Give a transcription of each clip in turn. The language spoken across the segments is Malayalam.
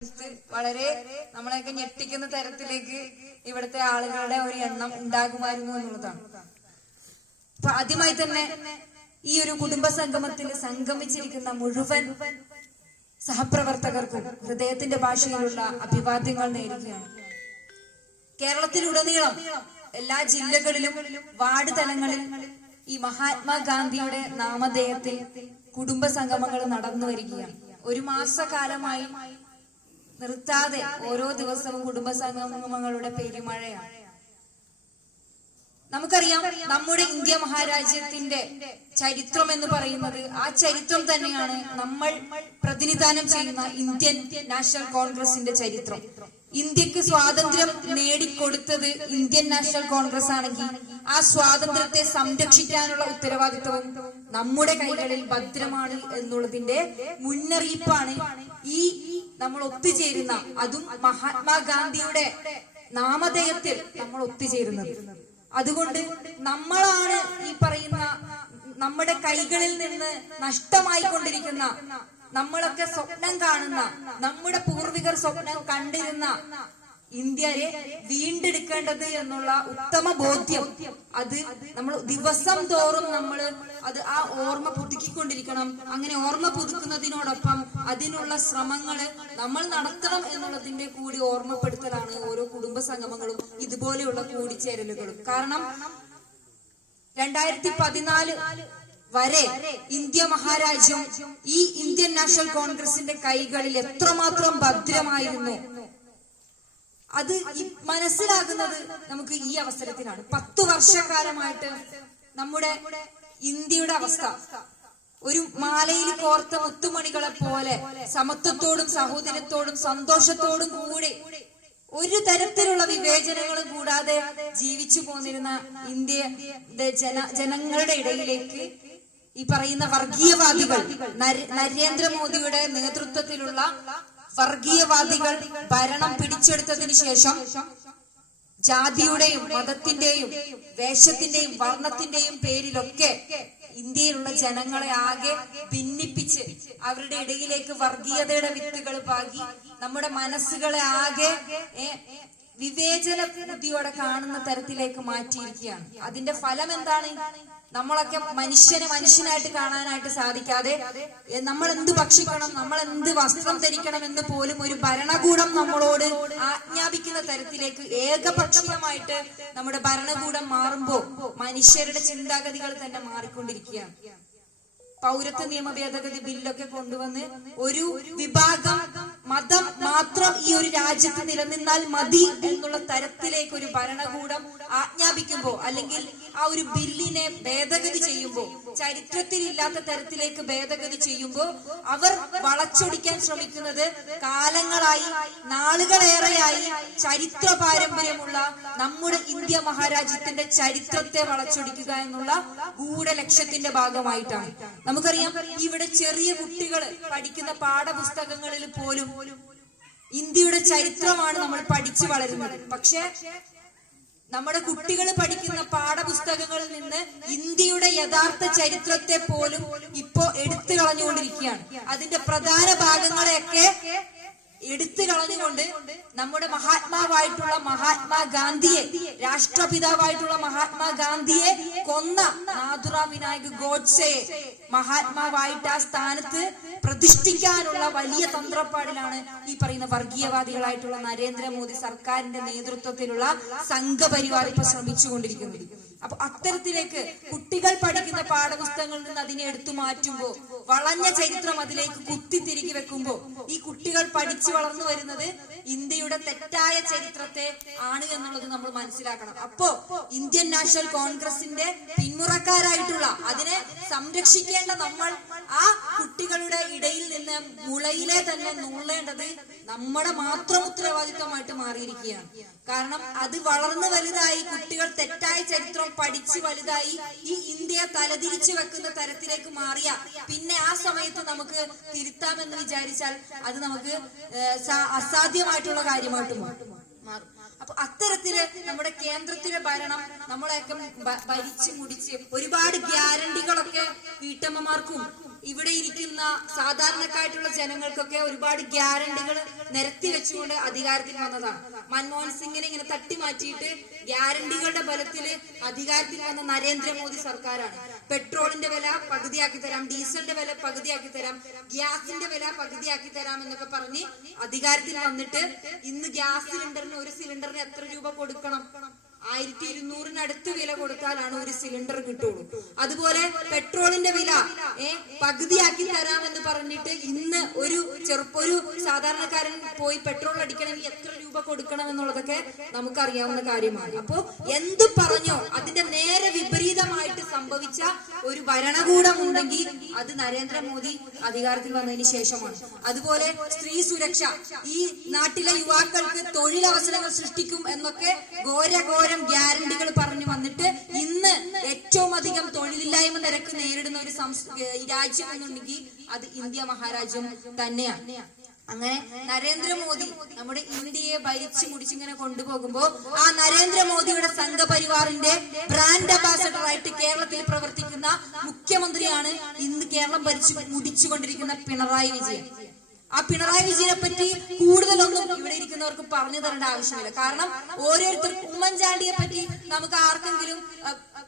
വളരെ നമ്മളെയൊക്കെ ഞെട്ടിക്കുന്ന തരത്തിലേക്ക് ഇവിടുത്തെ ആളുകളുടെ ഒരു എണ്ണം ഉണ്ടാകുമായിരുന്നു എന്നുള്ളതാണ്. അപ്പൊ ആദ്യമായി തന്നെ ഈ ഒരു കുടുംബ സംഗമത്തിൽ സംഗമിച്ചിരിക്കുന്ന മുഴുവൻ സഹപ്രവർത്തകർക്കും ഹൃദയത്തിന്റെ ഭാഷയിലുള്ള അഭിവാദ്യങ്ങൾ നേരുകയാണ്. കേരളത്തിലുടനീളം എല്ലാ ജില്ലകളിലും വാർഡ് തലങ്ങളിൽ ഈ മഹാത്മാഗാന്ധിയുടെ നാമധേയത്തിൽ കുടുംബ സംഗമങ്ങൾ നടന്നു വരികയാണ്. ഒരു മാസക്കാലമായി നിർത്താതെ ഓരോ ദിവസവും കുടുംബ സംഗമങ്ങളുടെ പെരുമഴയാണ്. നമുക്കറിയാം, നമ്മുടെ ഇന്ത്യ മഹാരാജ്യത്തിന്റെ ചരിത്രം എന്ന് പറയുന്നത് ആ ചരിത്രം തന്നെയാണ് നമ്മൾ പ്രതിനിധാനം ചെയ്യുന്ന ഇന്ത്യൻ നാഷണൽ കോൺഗ്രസിന്റെ ചരിത്രം. ഇന്ത്യക്ക് സ്വാതന്ത്ര്യം നേടിക്കൊടുത്തത് ഇന്ത്യൻ നാഷണൽ കോൺഗ്രസ് ആണെങ്കിൽ ആ സ്വാതന്ത്ര്യത്തെ സംരക്ഷിക്കാനുള്ള ഉത്തരവാദിത്വവും നമ്മുടെ കൈകളിൽ ഭദ്രമാണ് എന്നുള്ളതിന്റെ മുന്നറിയിപ്പാണ് ഈ നമ്മൾ ഒത്തുചേരുന്ന, അതും മഹാത്മാഗാന്ധിയുടെ നാമധേയത്തിൽ നമ്മൾ ഒത്തുചേരുന്നത്. അതുകൊണ്ട് നമ്മളാണ് ഈ പറയുന്ന നമ്മുടെ കൈകളിൽ നിന്ന് നഷ്ടമായി കൊണ്ടിരിക്കുന്ന, നമ്മളൊക്കെ സ്വപ്നം കാണുന്ന, നമ്മുടെ പൂർവികർ സ്വപ്നം കണ്ടിരുന്ന ഇന്ത്യയെ വീണ്ടെടുക്കേണ്ടത് എന്നുള്ള ഉത്തമ ബോധ്യം, അത് നമ്മൾ ദിവസം തോറും നമ്മൾ അത് ആ ഓർമ്മ പുതുക്കിക്കൊണ്ടിരിക്കണം. അങ്ങനെ ഓർമ്മ പുതുക്കുന്നതിനോടൊപ്പം അതിനുള്ള ശ്രമങ്ങൾ നമ്മൾ നടത്തണം എന്നുള്ളതിന്റെ കൂടി ഓർമ്മപ്പെടുത്തലാണ് ഓരോ കുടുംബ സംഗമങ്ങളും ഇതുപോലെയുള്ള കൂടിച്ചേരലുകളും. കാരണം 2014 വരെ ഇന്ത്യ മഹാരാജ്യം ഈ ഇന്ത്യൻ നാഷണൽ കോൺഗ്രസിന്റെ കൈകളിൽ എത്രമാത്രം ഭദ്രമായിരുന്നു അത് മനസ്സിലാകുന്നത് നമുക്ക് ഈ അവസരത്തിലാണ്. 10 വർഷക്കാലമായിട്ട് നമ്മുടെ ഇന്ത്യയുടെ അവസ്ഥ ഒരു മാലയിൽ കോർത്ത മുത്തുമണികളെ പോലെ സമത്വത്തോടും സഹോദരത്തോടും സന്തോഷത്തോടും കൂടി ഒരു തരത്തിലുള്ള വിവേചനങ്ങളും കൂടാതെ ജീവിച്ചു പോന്നിരുന്ന ഇന്ത്യ ജനങ്ങളുടെ ഇടയിലേക്ക് ഈ പറയുന്ന വർഗീയവാദികൾ, നരേന്ദ്രമോദിയുടെ നേതൃത്വത്തിലുള്ള വർഗീയവാദികൾ ഭരണം പിടിച്ചെടുത്തതിന് ശേഷം ജാതിയുടെയും മതത്തിന്റെയും വേഷത്തിന്റെയും വർണ്ണത്തിന്റെയും പേരിലൊക്കെ ഇന്ത്യയിലുള്ള ജനങ്ങളെ ആകെ ഭിന്നിപ്പിച്ച് അവരുടെ ഇടയിലേക്ക് വർഗീയതയുടെ വിത്തുകൾ പാകി നമ്മുടെ മനസ്സുകളെ ആകെ വിവേചന ബുദ്ധിയോടെ കാണുന്ന തരത്തിലേക്ക് മാറ്റിയിരിക്കുകയാണ്. അതിന്റെ ഫലം എന്താണ്? നമ്മളൊക്കെ മനുഷ്യനെ മനുഷ്യനായിട്ട് കാണാനായിട്ട് സാധിക്കാതെ നമ്മൾ എന്ത് ഭക്ഷിക്കണം, നമ്മൾ എന്ത് വസ്ത്രം ധരിക്കണം എന്ന് പോലും ഒരു ഭരണകൂടം നമ്മളോട് ആജ്ഞാപിക്കുന്ന തരത്തിലേക്ക് ഏകപക്ഷീയമായിട്ട് നമ്മുടെ ഭരണകൂടം മാറുമ്പോൾ മനുഷ്യരുടെ ചിന്താഗതികൾ തന്നെ മാറിക്കൊണ്ടിരിക്കുകയാണ്. പൗരത്വ നിയമ ഭേദഗതി ബില്ലൊക്കെ കൊണ്ടുവന്ന് ഒരു വിഭാഗം മതം മാത്രം ഈ ഒരു രാജ്യത്ത് നിലനിന്നാൽ മതി എന്നുള്ള തരത്തിലേക്ക് ഒരു ഭരണകൂടം ആജ്ഞാപിക്കുമ്പോ, അല്ലെങ്കിൽ ആ ഒരു ബില്ലിനെ ഭേദഗതി ചെയ്യുമ്പോ, ചരിത്രത്തിൽ ഇല്ലാത്ത തരത്തിലേക്ക് ഭേദഗതി ചെയ്യുമ്പോ അവർ വളച്ചൊടിക്കാൻ ശ്രമിക്കുന്നത് കാലങ്ങളായി, നാളുകളേറെയായി ചരിത്ര പാരമ്പര്യമുള്ള നമ്മുടെ ഇന്ത്യ മഹാരാജ്യത്തിന്റെ ചരിത്രത്തെ വളച്ചൊടിക്കുക എന്നുള്ള ഗൂഢലക്ഷ്യത്തിന്റെ ഭാഗമായിട്ടാണ്. നമുക്കറിയാം, ഇവിടെ ചെറിയ കുട്ടികൾ പഠിക്കുന്ന പാഠപുസ്തകങ്ങളിൽ പോലും ഇന്ത്യയുടെ ചരിത്രമാണ് നമ്മൾ പഠിച്ചു വളരുന്നത്. പക്ഷെ നമ്മുടെ കുട്ടികൾ പഠിക്കുന്ന പാഠപുസ്തകങ്ങളിൽ നിന്ന് ഇന്ത്യയുടെ യഥാർത്ഥ ചരിത്രത്തെ പോലും ഇപ്പോ എടുത്തു കളഞ്ഞുകൊണ്ടിരിക്കുകയാണ്. അതിന്റെ പ്രധാന ഭാഗങ്ങളെയൊക്കെ എടുത്തു കളഞ്ഞുകൊണ്ട് നമ്മുടെ മഹാത്മാവായിട്ടുള്ള മഹാത്മാഗാന്ധിയെ, രാഷ്ട്രപിതാവായിട്ടുള്ള മഹാത്മാഗാന്ധിയെ കൊന്ന നാഥുറാം വിനായക് ഗോഡ്സെയെ മഹാത്മാവായിട്ട് ആ സ്ഥാനത്ത് പ്രതിഷ്ഠിക്കാനുള്ള വലിയ തന്ത്രപ്പാടിലാണ് ഈ പറയുന്ന വർഗീയവാദികളായിട്ടുള്ള നരേന്ദ്രമോദി സർക്കാരിന്റെ നേതൃത്വത്തിലുള്ള സംഘപരിവാർ ഇപ്പൊ ശ്രമിച്ചുകൊണ്ടിരിക്കുന്നത്. അപ്പൊ അത്തരത്തിലേക്ക് കുട്ടികൾ പഠിക്കുന്ന പാഠപുസ്തകങ്ങളിൽ നിന്ന് അതിനെ എടുത്തു മാറ്റുമ്പോ, വളഞ്ഞ ചരിത്രം അതിലേക്ക് കുത്തി തിരികെ വെക്കുമ്പോ ഈ കുട്ടികൾ പഠിച്ചു വളർന്നു വരുന്നത് ഇന്ത്യയുടെ തെറ്റായ ചരിത്രത്തെ ആണ് എന്നുള്ളത് നമ്മൾ മനസ്സിലാക്കണം. അപ്പോ ഇന്ത്യൻ നാഷണൽ കോൺഗ്രസിന്റെ പിന്മുറക്കാരായിട്ടുള്ള, അതിനെ സംരക്ഷിക്കേണ്ട നമ്മൾ ആ കുട്ടികളുടെ ഇടയിൽ നിന്ന് മുളയിലെ തന്നെ നുള്ളേണ്ടത് നമ്മുടെ മാത്രം ഉത്തരവാദിത്വമായിട്ട് മാറിയിരിക്കുകയാണ്. കാരണം അത് വളർന്നു വലുതായി കുട്ടികൾ തെറ്റായ ചരിത്രം പഠിച്ച് വലുതായി ഈ ഇന്ത്യയെ തലതിരിച്ചു വെക്കുന്ന തരത്തിലേക്ക് മാറിയ പിന്നെ ആ സമയത്ത് നമുക്ക് തിരുത്താമെന്ന് വിചാരിച്ചാൽ അത് നമുക്ക് അസാധ്യമായിട്ടുള്ള കാര്യമായിട്ട് മാറും. അപ്പൊ അത്തരത്തില് നമ്മുടെ കേന്ദ്രത്തിലെ ഭരണം നമ്മളെയൊക്കെ ഭരിച്ചു മുടിച്ച് ഒരുപാട് ഗ്യാരണ്ടികളൊക്കെ വീട്ടമ്മമാർക്കും ഇവിടെ ഇരിക്കുന്ന സാധാരണക്കാരായിട്ടുള്ള ജനങ്ങൾക്കൊക്കെ ഒരുപാട് ഗ്യാരണ്ടികൾ നിരത്തി വെച്ചുകൊണ്ട് അധികാരത്തിൽ വന്നതാണ്. മൻമോഹൻ സിംഗിനെ ഇങ്ങനെ തട്ടി മാറ്റിയിട്ട് ഗ്യാരണ്ടികളുടെ ബലത്തില് അധികാരത്തിൽ വന്ന നരേന്ദ്രമോദി സർക്കാരാണ്. പെട്രോളിന്റെ വില പകുതിയാക്കി തരാം, ഡീസലിന്റെ വില പകുതിയാക്കി തരാം, ഗ്യാസിന്റെ വില പകുതിയാക്കി തരാം എന്നൊക്കെ പറഞ്ഞ് അധികാരത്തിൽ വന്നിട്ട് ഇന്ന് ഗ്യാസ് സിലിണ്ടറിന് ഒരു സിലിണ്ടറിന് എത്ര രൂപ കൊടുക്കണം? 1200 വില കൊടുത്താലാണ് ഒരു സിലിണ്ടർ കിട്ടുള്ളൂ. അതുപോലെ പെട്രോളിന്റെ വില പകുതിയാക്കി തരാമെന്ന് പറഞ്ഞിട്ട് ഇന്ന് ഒരു സാധാരണക്കാരൻ പോയി പെട്രോൾ അടിക്കണമെങ്കിൽ എത്ര രൂപ കൊടുക്കണം എന്നുള്ളതൊക്കെ നമുക്കറിയാവുന്ന കാര്യമാണ്. അപ്പോ എന്ത് പറഞ്ഞോ അതിന്റെ നേരെ വിപരീതമായിട്ട് സംഭവിച്ച ഒരു ഭരണകൂടം ഉണ്ടെങ്കിൽ അത് നരേന്ദ്രമോദി അധികാരത്തിൽ വന്നതിന് ശേഷമാണ്. അതുപോലെ സ്ത്രീ സുരക്ഷ, ഈ നാട്ടിലെ യുവാക്കൾക്ക് തൊഴിലവസരങ്ങൾ സൃഷ്ടിക്കും എന്നൊക്കെ ഘോര ഗ്യാരണ്ടികൾ പറഞ്ഞു വന്നിട്ട് ഇന്ന് ഏറ്റവും അധികം തൊഴിലില്ലായ്മ നിരക്ക് നേരിടുന്ന ഒരു രാജ്യം എന്നുണ്ടെങ്കിൽ അത് ഇന്ത്യ മഹാരാജ്യം തന്നെയാണ്. അങ്ങനെ നരേന്ദ്രമോദി നമ്മുടെ ഇന്ത്യയെ ഭരിച്ചു മുടിച്ചിങ്ങനെ കൊണ്ടുപോകുമ്പോ ആ നരേന്ദ്രമോദിയുടെ സംഘപരിവാറിന്റെ ബ്രാൻഡ് അംബാസഡർ ആയിട്ട് കേരളത്തിൽ പ്രവർത്തിക്കുന്ന മുഖ്യമന്ത്രിയാണ് ഇന്ന് കേരളം ഭരിച്ചു മുടിച്ചുകൊണ്ടിരിക്കുന്ന പിണറായി വിജയൻ. ആ പിണറായി വിജയനെ പറ്റി കൂടുതലൊന്നും ഇവിടെ ഇരിക്കുന്നവർക്ക് പറഞ്ഞു തരേണ്ട ആവശ്യമില്ല. കാരണം ഓരോരുത്തർക്കും ഉമ്മൻചാണ്ടിയെ പറ്റി നമുക്ക് ആർക്കെങ്കിലും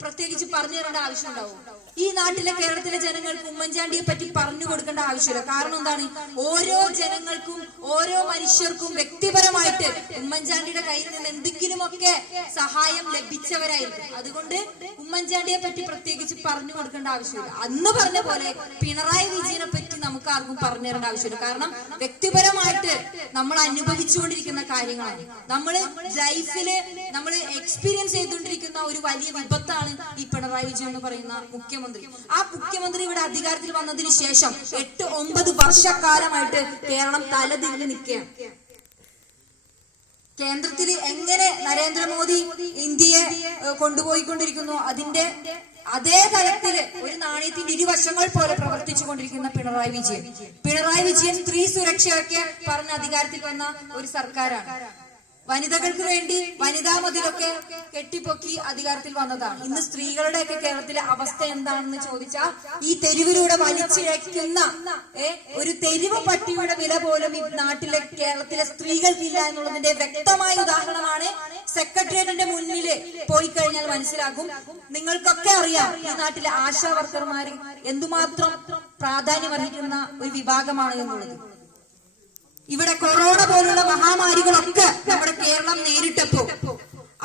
പ്രത്യേകിച്ച് പറഞ്ഞു തരേണ്ട ആവശ്യം ഉണ്ടാവും? ഈ നാട്ടിലെ കേരളത്തിലെ ജനങ്ങൾക്ക് ഉമ്മൻചാണ്ടിയെ പറ്റി പറഞ്ഞു കൊടുക്കേണ്ട ആവശ്യമില്ല. കാരണം എന്താണ്? ഓരോ ജനങ്ങൾക്കും ഓരോ മനുഷ്യർക്കും വ്യക്തിപരമായിട്ട് ഉമ്മൻചാണ്ടിയുടെ കയ്യിൽ നിന്ന് എന്തെങ്കിലുമൊക്കെ സഹായം ലഭിച്ചവരായിരിക്കും. അതുകൊണ്ട് ഉമ്മൻചാണ്ടിയെ പറ്റി പ്രത്യേകിച്ച് പറഞ്ഞു കൊടുക്കേണ്ട ആവശ്യമില്ല. അന്ന് പറഞ്ഞ പോലെ പിണറായി വിജയനെ പറ്റി നമുക്ക് ആർക്കും പറഞ്ഞു തരേണ്ട ആവശ്യമില്ല. കാരണം വ്യക്തിപരമായിട്ട് നമ്മൾ അനുഭവിച്ചുകൊണ്ടിരിക്കുന്ന കാര്യങ്ങളാണ്. നമ്മൾ ലൈഫില് നമ്മൾ എക്സ്പീരിയൻസ് ചെയ്തുകൊണ്ടിരിക്കുന്ന ഒരു വലിയ വിപത്താണ് ഈ പിണറായി വിജയൻ എന്ന് പറയുന്ന മുഖ്യമന്ത്രി. ആ മുഖ്യമന്ത്രി ഇവിടെ അധികാരത്തിൽ വന്നതിന് ശേഷം 8-9 വർഷക്കാലമായിട്ട് കേരളം തലതിരിഞ്ഞ് നിൽക്കുകയാണ്. കേന്ദ്രത്തിൽ എങ്ങനെ നരേന്ദ്രമോദി ഇന്ത്യയെ കൊണ്ടുപോയിക്കൊണ്ടിരിക്കുന്നു അതിന്റെ അതേ തലത്തില് ഒരു നാണയത്തിന്റെ ഇരുവശങ്ങൾ പോലെ പ്രവർത്തിച്ചു കൊണ്ടിരിക്കുന്ന പിണറായി വിജയൻ സ്ത്രീ സുരക്ഷയൊക്കെ പറഞ്ഞ അധികാരത്തിൽ വന്ന ഒരു സർക്കാരാണ്. വനിതകൾക്ക് വേണ്ടി വനിതാ മതിലൊക്കെ കെട്ടിപ്പൊക്കി അധികാരത്തിൽ വന്നതാണ്. ഇന്ന് സ്ത്രീകളുടെയൊക്കെ കേരളത്തിലെ അവസ്ഥ എന്താണെന്ന് ചോദിച്ചാൽ ഈ തെരുവിലൂടെ വലിച്ചിഴക്കുന്ന ഒരു തെരുവ് പട്ടിയുടെ വില പോലും ഈ നാട്ടിലെ കേരളത്തിലെ സ്ത്രീകൾക്കില്ല എന്നുള്ളതിന്റെ വ്യക്തമായ ഉദാഹരണമാണ്. സെക്രട്ടേറിയറ്റിന്റെ മുന്നില് പോയി കഴിഞ്ഞാൽ മനസ്സിലാകും. നിങ്ങൾക്കൊക്കെ അറിയാം ഈ നാട്ടിലെ ആശാ വർക്കർമാര് എന്തുമാത്രം പ്രാധാന്യം അർഹിക്കുന്ന ഒരു വിഭാഗമാണ് എന്നുള്ളത്. ഇവിടെ കൊറോണ പോലുള്ള മഹാമാരികളൊക്കെ നമ്മുടെ കേരളം നേരിട്ടപ്പോ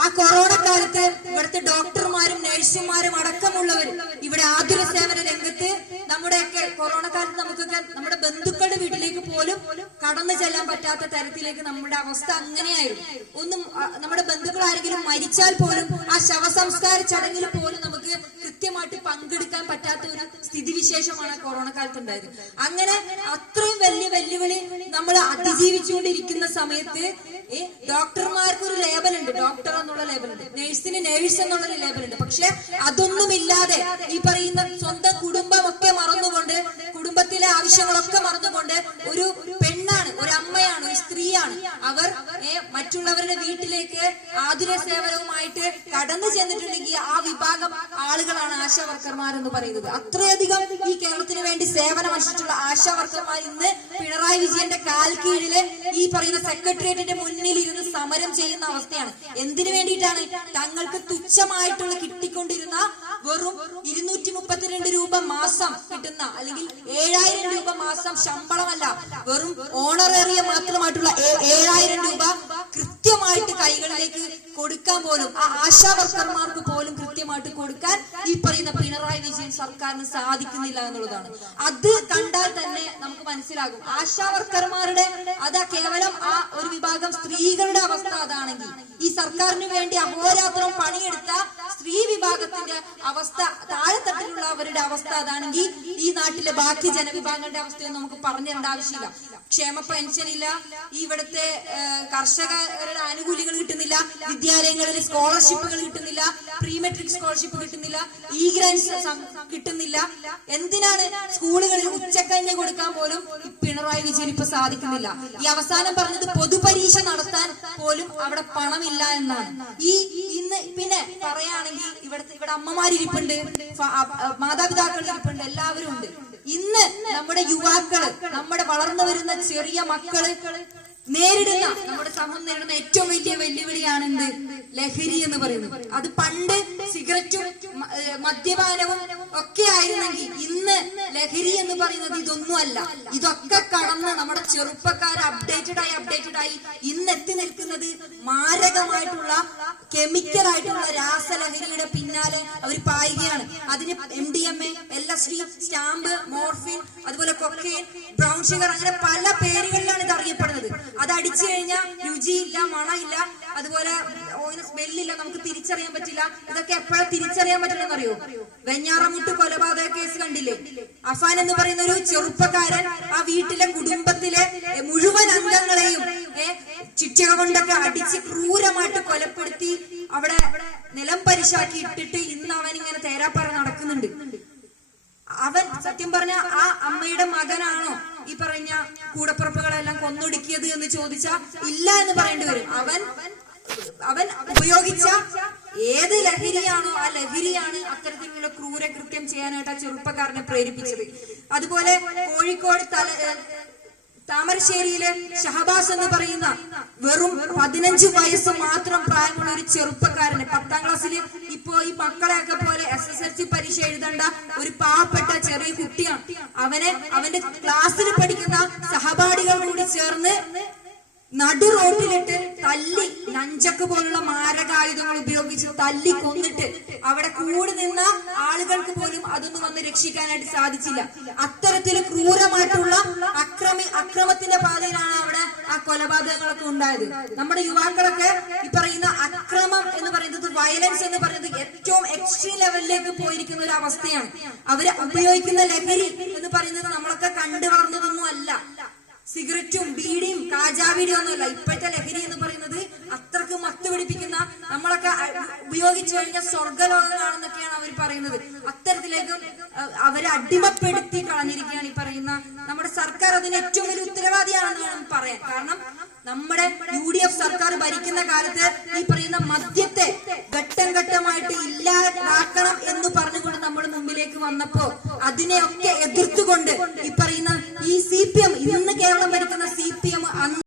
ആ കൊറോണ കാലത്ത് ഇവിടുത്തെ ഡോക്ടർമാരും നഴ്സുമാരും അടക്കമുള്ളവർ ഇവിടെ ആതുര സേവന രംഗത്ത് നമ്മുടെയൊക്കെ കൊറോണ കാലത്ത് നമുക്കൊക്കെ നമ്മുടെ ബന്ധുക്കളുടെ വീട്ടിലേക്ക് പോലും കടന്നു ചെല്ലാൻ പറ്റാത്ത തരത്തിലേക്ക് നമ്മുടെ അവസ്ഥ അങ്ങനെയായിരുന്നു. ഒന്നും നമ്മുടെ ബന്ധുക്കൾ ആരെങ്കിലും മരിച്ചാൽ പോലും ആ ശവസംസ്കാര ചടങ്ങിൽ പോലും നമുക്ക് കൃത്യമായിട്ട് പങ്കെടുക്കാൻ പറ്റാത്ത ഒരു സ്ഥിതിവിശേഷമാണ് കൊറോണ കാലത്ത് ഉണ്ടായത്. അങ്ങനെ അത്രയും വലിയ വെല്ലുവിളി നമ്മൾ അതിജീവിച്ചുകൊണ്ടിരിക്കുന്ന സമയത്ത് ഡോക്ടർമാർക്ക് ഒരു ലേബലുണ്ട്, ഡോക്ടർ എന്നുള്ള ലേബലുണ്ട്, നഴ്സിന് നേഴ്സ് എന്നുള്ള ലേബലുണ്ട്. പക്ഷെ അതൊന്നുമില്ലാതെ ഈ പറയുന്ന സ്വന്തം കുടുംബമൊക്കെ മറന്നുകൊണ്ട്, കുടുംബത്തിലെ ആവശ്യങ്ങളൊക്കെ മറന്നുകൊണ്ട് ഒരു പെണ്ണാണ്, ഒരു അമ്മയാണ്, ഒരു സ്ത്രീയാണ് അവർ മറ്റുള്ളവരുടെ വീട്ടിലേക്ക് ആതുര സേവനവുമായിട്ട് കടന്നു ചെന്നിട്ടുണ്ടെങ്കിൽ ആ വിഭാഗം ആളുകളാണ് ആശാ വർക്കർമാർ എന്ന് പറയുന്നത്. അത്രയധികം ഈ കേരളത്തിന് വേണ്ടി സേവനം അനുഷ്ഠിച്ചിട്ടുള്ള ആശാ വർക്കർമാർ ഇന്ന് പിണറായി വിജയന്റെ കാൽ കീഴില് ഈ പറയുന്ന സെക്രട്ടേറിയറ്റിന്റെ മുന്നിൽ ഇരുന്ന് സമരം ചെയ്യുന്ന അവസ്ഥയാണ്. എന്തിനു വേണ്ടിയിട്ടാണ്? തങ്ങൾക്ക് തുച്ഛമായിട്ടുള്ള കിട്ടിക്കൊണ്ടിരുന്ന വെറും 232 രൂപ മാസം കിട്ടുന്ന, അല്ലെങ്കിൽ 7000 രൂപ മാസം ശമ്പളമല്ല, വെറും ഓണറേറിയ മാത്രമായിട്ടുള്ള 7000 രൂപ കൃത്യമായിട്ട് കൈകളിലേക്ക് കൊടുക്കാൻ പോലും, ആ ആശാ വർക്കർമാർക്ക് പോലും കൃത്യമായിട്ട് കൊടുക്കാൻ ഈ പറയുന്ന പിണറായി വിജയൻ സർക്കാരിന് സാധിക്കുന്നില്ല എന്നുള്ളതാണ്. അത് കണ്ടാൽ തന്നെ നമുക്ക് മനസ്സിലാകും ആശാ വർക്കർമാരുടെ അതാ കേവലം ആ ഒരു വിഭാഗം സ്ത്രീകളുടെ അവസ്ഥ അതാണെങ്കിൽ, ഈ സർക്കാരിന് വേണ്ടി അഹോരാത്രം പണിയെടുത്ത സ്ത്രീ വിഭാഗത്തിന്റെ അവസ്ഥ, താഴെത്തട്ടിലുള്ളവരുടെ അവസ്ഥ അതാണെങ്കിൽ ഈ നാട്ടിലെ ബാക്കി ജനവിഭാഗങ്ങളുടെ അവസ്ഥയൊന്നും നമുക്ക് പറഞ്ഞു തരേണ്ട ആവശ്യമില്ല. ക്ഷേമ പെൻഷൻ ഇല്ല, ഈ ഇവിടുത്തെ കർഷകരുടെ ആനുകൂല്യങ്ങൾ കിട്ടുന്നില്ല, വിദ്യാലയങ്ങളിൽ സ്കോളർഷിപ്പുകൾ കിട്ടുന്നില്ല, പ്രീ മെട്രിക് സ്കോളർഷിപ്പ് കിട്ടുന്നില്ല, ഇ ഗ്രാൻസ് കിട്ടുന്നില്ല. എന്തിനാണ് സ്കൂളുകളിൽ ഉച്ചക്കഞ്ഞി കൊടുക്കാൻ പോലും പിണറായി വിജയൻ ഇപ്പൊ സാധിക്കുന്നില്ല. ഈ അവസാനം പറഞ്ഞത് പൊതുപരീക്ഷ നടത്താൻ പോലും അവിടെ പണമില്ല എന്നാണ്. ഈ ഇന്ന് പിന്നെ പറയുകയാണെങ്കിൽ ഇവിടെ അമ്മമാരിരിപ്പുണ്ട്. ഇരിപ്പുണ്ട്, മാതാപിതാക്കൾ ഇരിപ്പുണ്ട്, എല്ലാവരും ഉണ്ട്. ഇന്ന് നമ്മുടെ യുവാക്കള്, നമ്മുടെ വളർന്നു വരുന്ന ചെറിയ മക്കള് നേരിടുന്ന, നമ്മുടെ സമൂഹം നേരിടുന്ന ഏറ്റവും വലിയ വെല്ലുവിളിയാണ് എന്ത്? ലഹരി എന്ന് പറയുന്നത്. അത് പണ്ട് സിഗരറ്റും മദ്യപാനവും ഒക്കെ ആയിരുന്നെങ്കിൽ ഇന്ന് ലഹരി എന്ന് പറയുന്നത് ഇതൊന്നും അല്ല. ഇതൊക്കെ കടന്ന് നമ്മുടെ ചെറുപ്പക്കാർ അപ്ഡേറ്റഡ് ആയി ഇന്ന് എത്തി നിൽക്കുന്നത് മാരകമായിട്ടുള്ള കെമിക്കലായിട്ടുള്ള രാസലഹരിയുടെ പിന്നാലെ അവർ പായുകയാണ്. അതിന് MDMA, LSD, സ്റ്റാമ്പ്, മോർഫിൻ, അതുപോലെ കൊക്കൈൻ, ബ്രൗൺ ഷുഗർ, അങ്ങനെ പല പേരുകളിലാണ് ഇത് അറിയപ്പെടുന്നത്. അത് അടിച്ചു കഴിഞ്ഞാൽ രുചിയില്ല, മണമില്ല, അതുപോലെ സ്മെല്ലില്ല, നമുക്ക് തിരിച്ചറിയാൻ പറ്റില്ല. ഇതൊക്കെ എപ്പോഴാണ് തിരിച്ചറിയാൻ പറ്റില്ലെന്ന് അറിയോ? വെഞ്ഞാറമുട്ട് കൊലപാതക കേസ് കണ്ടില്ലേ? അഫാൻ എന്ന് പറയുന്ന ഒരു ചെറുപ്പക്കാരൻ ആ വീട്ടിലെ കുടുംബത്തിലെ മുഴുവൻ അംഗങ്ങളെയും ചുറ്റിക കൊണ്ടൊക്കെ അടിച്ച് ക്രൂരമായിട്ട് കൊലപ്പെടുത്തി അവിടെ നിലം പരിശാക്കി ഇട്ടിട്ട് ഇന്ന് അവൻ ഇങ്ങനെ തേരാപ്പാറ നടക്കുന്നുണ്ട്. അവൻ സത്യം പറഞ്ഞ ആ അമ്മയുടെ മകനാണോ ഈ പറഞ്ഞ കൂടപ്പുറപ്പുകളെല്ലാം കൊന്നൊടുക്കിയത് എന്ന് ചോദിച്ചാൽ ഇല്ല എന്ന് പറയേണ്ടി വരും. അവൻ ഉപയോഗിച്ച ഏത് ലഹരിയാണോ ആ ലഹരിയാണ് അത്തരത്തിലുള്ള ക്രൂരകൃത്യം ചെയ്യാനായിട്ട് ആ ചെറുപ്പക്കാരനെ പ്രേരിപ്പിച്ചത്. അതുപോലെ കോഴിക്കോട് താമരശ്ശേരിയിലെ ഷഹബാസ് എന്ന് പറയുന്ന വെറും 15 വയസ്സ് മാത്രം പ്രായമുള്ള ഒരു ചെറുപ്പക്കാരന് 10ാം ക്ലാസ്സിൽ ഇപ്പോ ഈ മക്കളെയൊക്കെ പോലെ SSLC പരീക്ഷ എഴുതേണ്ട ഒരു പാവപ്പെട്ട ചെറിയ കുട്ടിയാണ്. അവന്റെ ക്ലാസ്സിൽ പഠിക്കുന്ന സഹപാഠികൾ കൂടി ചേർന്ന് നടു റോട്ടിലിട്ട് തല്ലി, നഞ്ചക്ക് പോലുള്ള മാരകായുധങ്ങൾ ഉപയോഗിച്ച് തല്ലി കൊന്നിട്ട് അവിടെ കൂടി നിന്ന ആളുകൾക്ക് പോലും അതൊന്നും വന്ന് രക്ഷിക്കാനായിട്ട് സാധിച്ചില്ല. അത്തരത്തിൽ ക്രൂരമായിട്ടുള്ള അക്രമത്തിന്റെ പാതയിലാണ് അവിടെ ആ കൊലപാതകങ്ങളൊക്കെ ഉണ്ടായത്. നമ്മുടെ യുവാക്കളൊക്കെ ഈ പറയുന്ന അക്രമം എന്ന് പറയുന്നത്, വയലൻസ് എന്ന് പറയുന്നത് ഏറ്റവും എക്സ്ട്രീം ലെവലിലേക്ക് പോയിരിക്കുന്ന ഒരു അവസ്ഥയാണ്. അവര് ഉപയോഗിക്കുന്ന ലഹരി എന്ന് പറയുന്നത് നമ്മളൊക്കെ കണ്ടു വളർന്നതൊന്നും അല്ല. സിഗരറ്റും ബീഡിയും കാജാബീഡിയും ഒന്നുമല്ല. ഇപ്പോഴത്തെ ലഹരി എന്ന് പറയുന്നത് അത്രക്ക് മത്ത് പിടിപ്പിക്കുന്ന, നമ്മളൊക്കെ ഉപയോഗിച്ചു കഴിഞ്ഞാൽ സ്വർഗലോകമാണെന്നൊക്കെയാണ് അവർ പറയുന്നത്. അത്തരത്തിലേക്ക് അവരെ അടിമപ്പെടുത്തി കളഞ്ഞിരിക്കുകയാണ് ഈ പറയുന്ന നമ്മുടെ സർക്കാർ. അതിന് ഏറ്റവും വലിയ ഉത്തരവാദിയാണെന്ന് വേണം പറയാൻ. കാരണം നമ്മുടെ UDF സർക്കാർ ഭരിക്കുന്ന കാലത്ത് ഈ പറയുന്ന മദ്യത്തെ ഘട്ടം ഘട്ടമായിട്ട് ഇല്ലാതാക്കണം എന്ന് പറഞ്ഞുകൊണ്ട് നമ്മൾ മുമ്പിലേക്ക് വന്നപ്പോ അതിനെയൊക്കെ